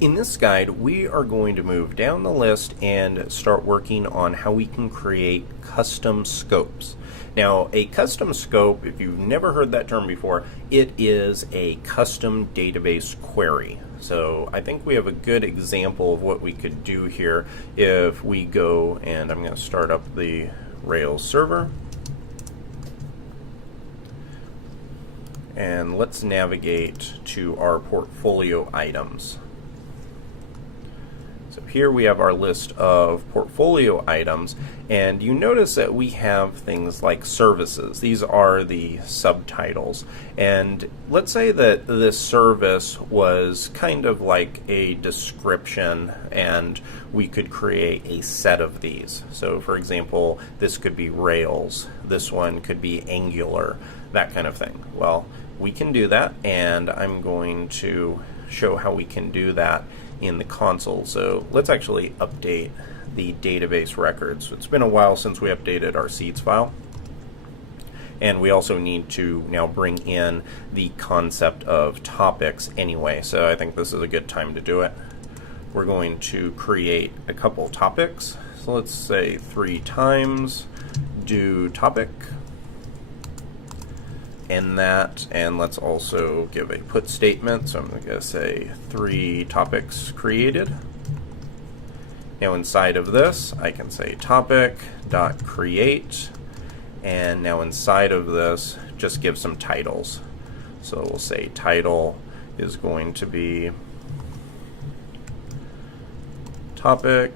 In this guide, we are going to move down the list and start working on how we can create custom scopes. Now, a custom scope, if you've never heard that term before, it is a custom database query. So I think we have a good example of what we could do here if we go, and I'm going to start up the Rails server. And let's navigate to our portfolio items. So here we have our list of portfolio items, and you notice that we have things like services. These are the subtitles. And let's say that this service was kind of like a description, and we could create a set of these. So for example, this could be Rails, this one could be Angular, that kind of thing. Well, we can do that, and I'm going to show how we can do that in the console. So let's actually update the database records. It's been a while since we updated our seeds file, and we also need to now bring in the concept of topics anyway, so I think this is a good time to do it. We're going to create a couple topics. So let's say 3 times do topic, end that, and let's also give a put statement. So I'm going to say 3 topics created. Now inside of this, I can say topic.create, and now inside of this, just give some titles. So we'll say title is going to be topic,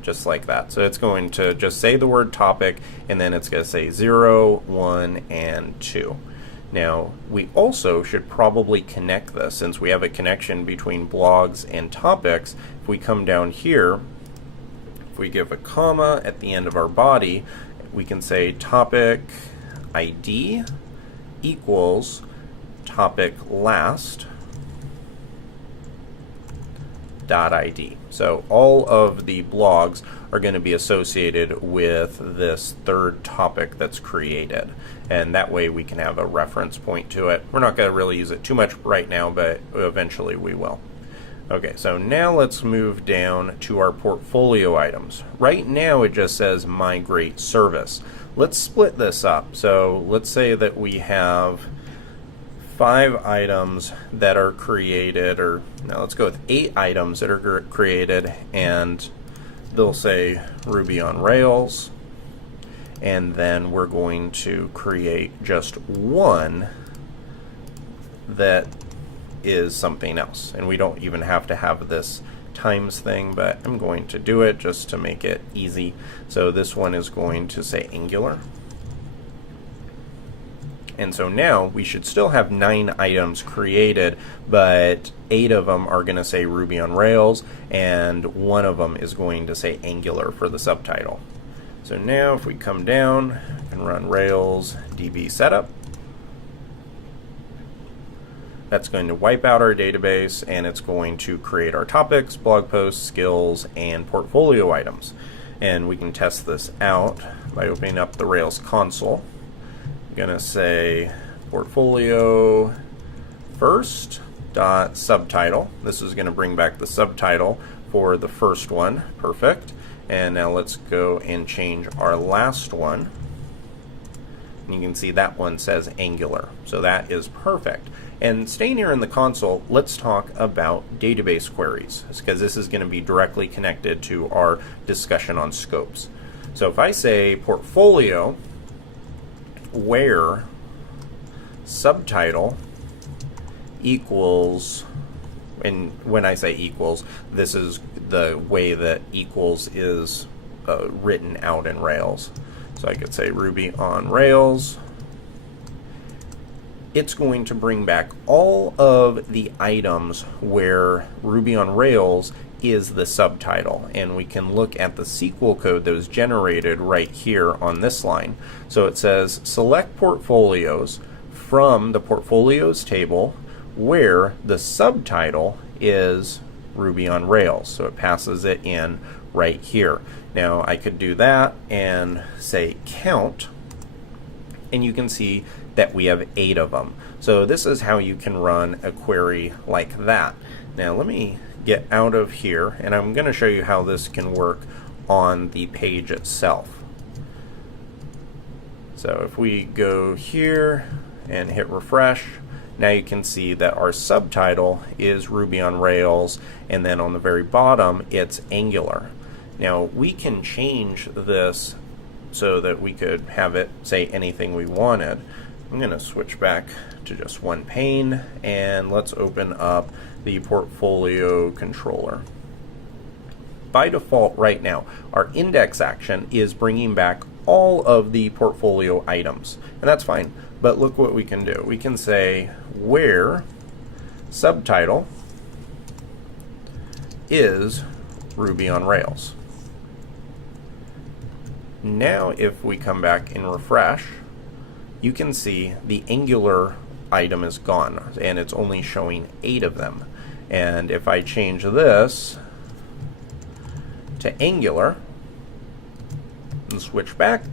just like that. So it's going to just say the word topic, and then it's going to say 0, 1, and 2. Now, we also should probably connect this, since we have a connection between blogs and topics. If we come down here, if we give a comma at the end of our body, we can say topic ID equals topic last .id. So all of the blogs are going to be associated with this third topic that's created, and that way we can have a reference point to it. We're not going to really use it too much right now, but eventually we will. Okay, so now let's move down to our portfolio items. Right now it just says migrate service. Let's split this up. So let's say that we have 5 items that are created, or now let's go with 8 items that are created, and they'll say Ruby on Rails, and then we're going to create just one that is something else, and we don't even have to have this times thing, but I'm going to do it just to make it easy. So this one is going to say Angular. And so now we should still have 9 items created, but 8 of them are going to say Ruby on Rails, and 1 of them is going to say Angular for the subtitle. So now if we come down and run Rails DB setup, that's going to wipe out our database, and it's going to create our topics, blog posts, skills, and portfolio items. And we can test this out by opening up the Rails console. Gonna say portfolio first dot subtitle. This is gonna bring back the subtitle for the first one. Perfect. And now let's go and change our last one. And you can see that one says Angular. So that is perfect. And staying here in the console, let's talk about database queries, because this is going to be directly connected to our discussion on scopes. So if I say portfolio where subtitle equals, and when I say equals, this is the way that equals is written out in Rails. So I could say Ruby on Rails. It's going to bring back all of the items where Ruby on Rails is the subtitle, and we can look at the SQL code that was generated right here on this line. So it says select portfolios from the portfolios table where the subtitle is Ruby on Rails. So it passes it in right here. Now I could do that and say count, and you can see that we have 8 of them. So this is how you can run a query like that. Now let me get out of here, and I'm going to show you how this can work on the page itself. So if we go here and hit refresh, now you can see that our subtitle is Ruby on Rails, and then on the very bottom it's Angular. Now we can change this so that we could have it say anything we wanted. I'm going to switch back to just one pane, and let's open up the portfolio controller. By default right now, our index action is bringing back all of the portfolio items, and that's fine. But look what we can do. We can say where subtitle is Ruby on Rails. Now if we come back and refresh, you can see the Angular item is gone, and it's only showing 8 of them. And if I change this to Angular and switch back,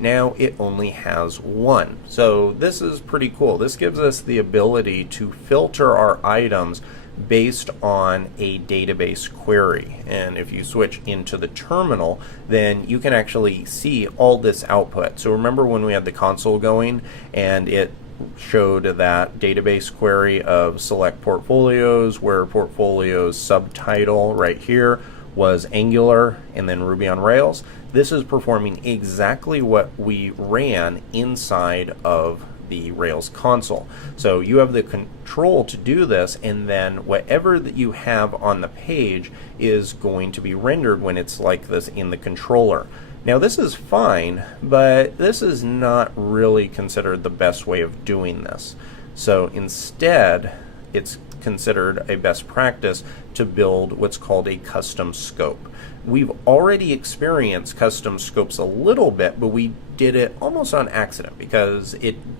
now it only has 1. So this is pretty cool. This gives us the ability to filter our items based on a database query. And if you switch into the terminal, then you can actually see all this output. So remember when we had the console going and it showed that database query of select portfolios, where portfolio's subtitle right here was Angular and then Ruby on Rails. This is performing exactly what we ran inside of the Rails console. So you have the control to do this, and then whatever that you have on the page is going to be rendered when it's like this in the controller. Now this is fine, but this is not really considered the best way of doing this. So instead, it's considered a best practice to build what's called a custom scope. We've already experienced custom scopes a little bit, but we did it almost on accident because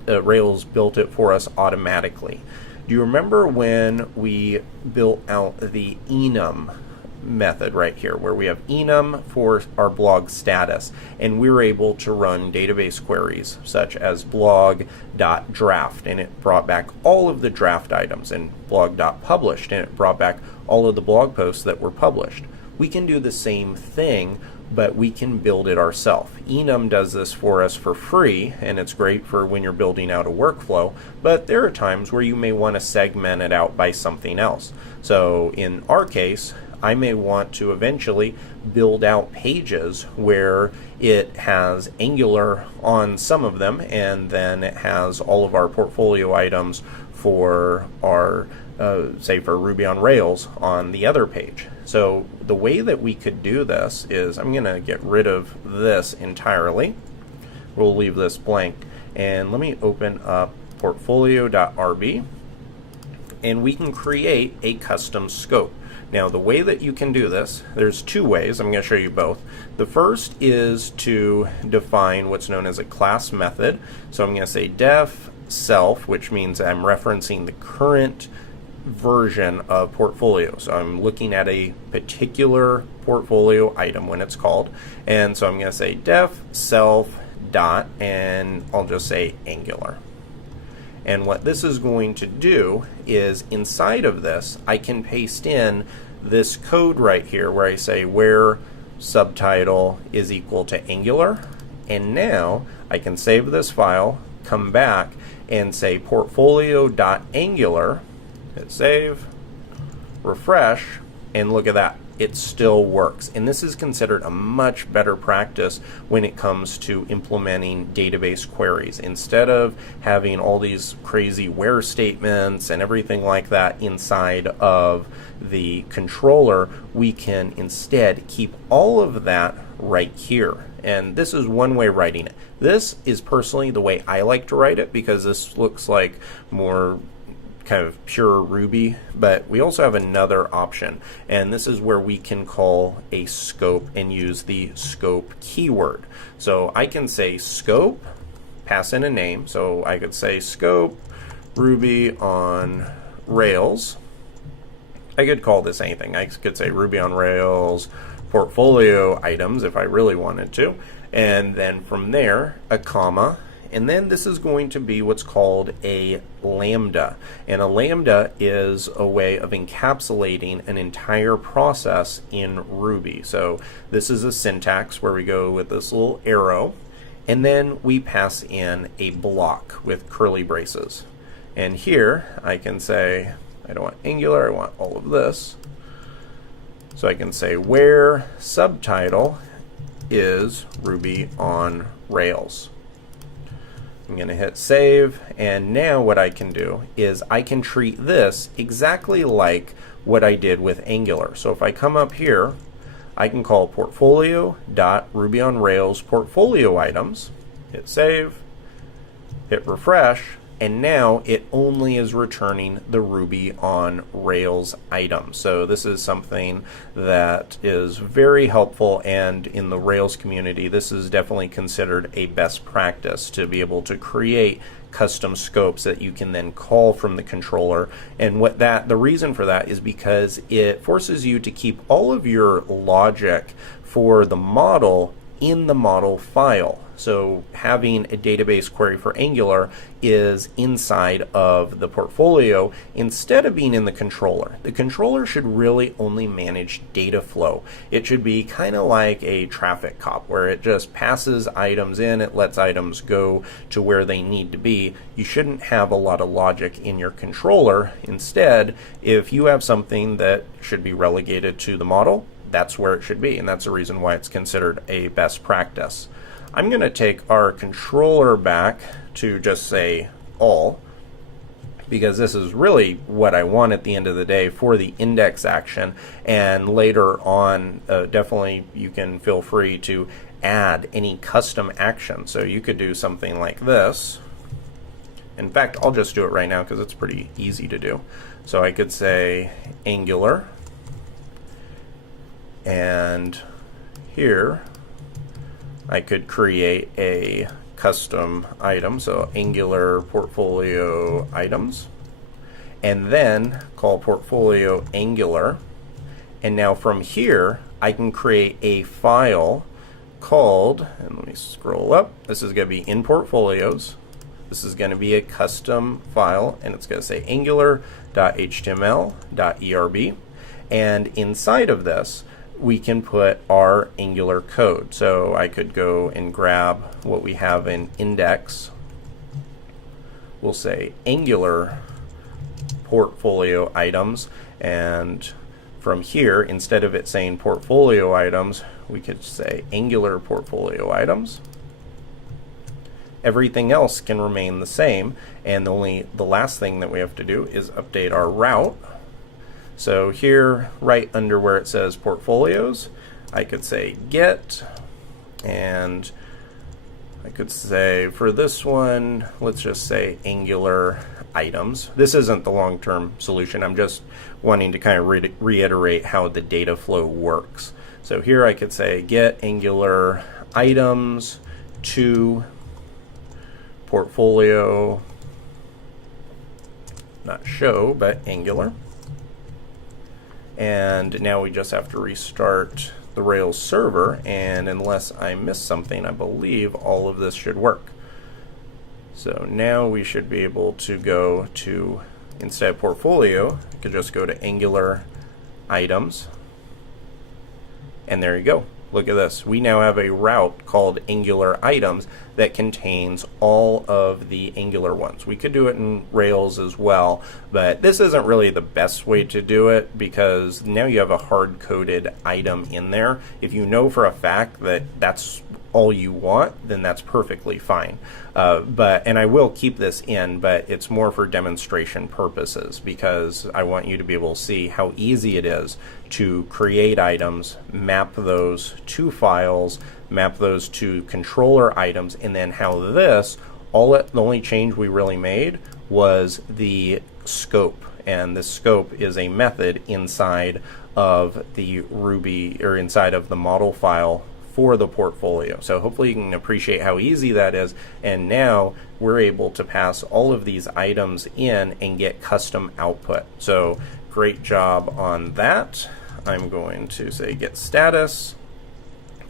Rails built it for us automatically. Do you remember when we built out the enum method right here, where we have enum for our blog status, and we were able to run database queries such as blog.draft, and it brought back all of the draft items, and blog.published, and it brought back all of the blog posts that were published. We can do the same thing, but we can build it ourselves. Enum does this for us for free, and it's great for when you're building out a workflow, but there are times where you may want to segment it out by something else. So in our case, I may want to eventually build out pages where it has Angular on some of them, and then it has all of our portfolio items for our, say for Ruby on Rails on the other page. So the way that we could do this is, I'm going to get rid of this entirely. We'll leave this blank, and let me open up portfolio.rb, and we can create a custom scope. Now the way that you can do this, there's 2 ways. I'm going to show you both. The first is to define what's known as a class method. So I'm going to say def self, which means I'm referencing the current version of portfolio. So I'm looking at a particular portfolio item when it's called, and so I'm going to say def self dot, and I'll just say Angular. And what this is going to do is, inside of this, I can paste in this code right here where I say where subtitle is equal to Angular, and now I can save this file, come back and say portfolio.angular, hit save, refresh, and look at that. It still works. And this is considered a much better practice when it comes to implementing database queries. Instead of having all these crazy where statements and everything like that inside of the controller, we can instead keep all of that right here. And this is one way of writing it. This is personally the way I like to write it, because this looks like more kind of pure Ruby, but we also have another option, and this is where we can call a scope and use the scope keyword. So I can say scope, pass in a name, so I could say scope Ruby on Rails. I could call this anything. I could say Ruby on Rails portfolio items if I really wanted to, and then from there a comma, and then this is going to be what's called a lambda. And a lambda is a way of encapsulating an entire process in Ruby. So this is a syntax where we go with this little arrow, and then we pass in a block with curly braces. And here I can say, I don't want Angular, I want all of this. So I can say where subtitle is Ruby on Rails. I'm going to hit save, and now what I can do is I can treat this exactly like what I did with Angular. So if I come up here, I can call portfolio.rubyonrails portfolio items, hit save, hit refresh, and now it only is returning the Ruby on Rails item. So this is something that is very helpful, and in the Rails community this is definitely considered a best practice to be able to create custom scopes that you can then call from the controller. And the reason for that is because it forces you to keep all of your logic for the model in the model file. So having a database query for Angular is inside of the portfolio instead of being in the controller. The controller should really only manage data flow. It should be kind of like a traffic cop where it just passes items in, it lets items go to where they need to be. You shouldn't have a lot of logic in your controller. Instead, if you have something that should be relegated to the model, that's where it should be, and that's the reason why it's considered a best practice. I'm going to take our controller back to just say all, because this is really what I want at the end of the day for the index action. And later on, definitely you can feel free to add any custom action. So you could do something like this. In fact, I'll just do it right now because it's pretty easy to do. So I could say Angular, and here I could create a custom item, so Angular portfolio items, and then call portfolio Angular. And now from here I can create a file called, and let me scroll up, this is going to be in portfolios. This is going to be a custom file, and it's going to say angular.html.erb, and inside of this we can put our Angular code. So I could go and grab what we have in index. We'll say Angular portfolio items, and from here, instead of it saying portfolio items, we could say Angular portfolio items. Everything else can remain the same, and the last thing that we have to do is update our route. So here, right under where it says portfolios, I could say get, and I could say for this one, let's just say Angular items. This isn't the long-term solution. I'm just wanting to kind of reiterate how the data flow works. So here I could say get Angular items to portfolio, not show, but Angular. And now we just have to restart the Rails server, and unless I missed something, I believe all of this should work. So now we should be able to go to, instead of portfolio, I could just go to Angular items, and there you go. Look at this. We now have a route called Angular items that contains all of the Angular ones. We could do it in Rails as well, but this isn't really the best way to do it because now you have a hard-coded item in there. If you know for a fact that that's all you want, then that's perfectly fine. And I will keep this in, but it's more for demonstration purposes because I want you to be able to see how easy it is to create items, map those to files, map those to controller items, and then how this, the only change we really made was the scope. And the scope is a method inside of the Ruby, or inside of the model file for the portfolio. So hopefully you can appreciate how easy that is, and now we're able to pass all of these items in and get custom output. So great job on that. I'm going to say get status,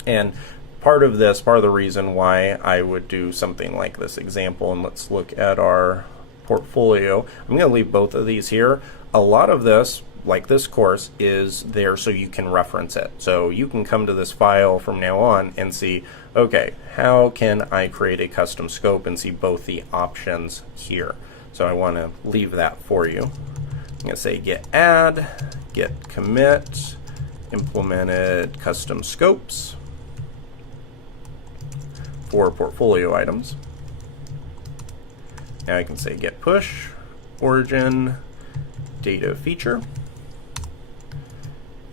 and part of the reason why I would do something like this example, and let's look at our portfolio. I'm going to leave both of these here. A lot of this, like this course, is there so you can reference it. So you can come to this file from now on and see, okay, how can I create a custom scope, and see both the options here. So I want to leave that for you. I'm going to say git add, git commit, implemented custom scopes for portfolio items. Now I can say git push, origin, data feature.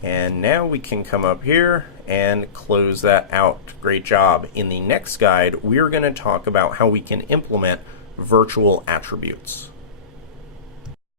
And now we can come up here and close that out. Great job. In the next guide, we're going to talk about how we can implement virtual attributes.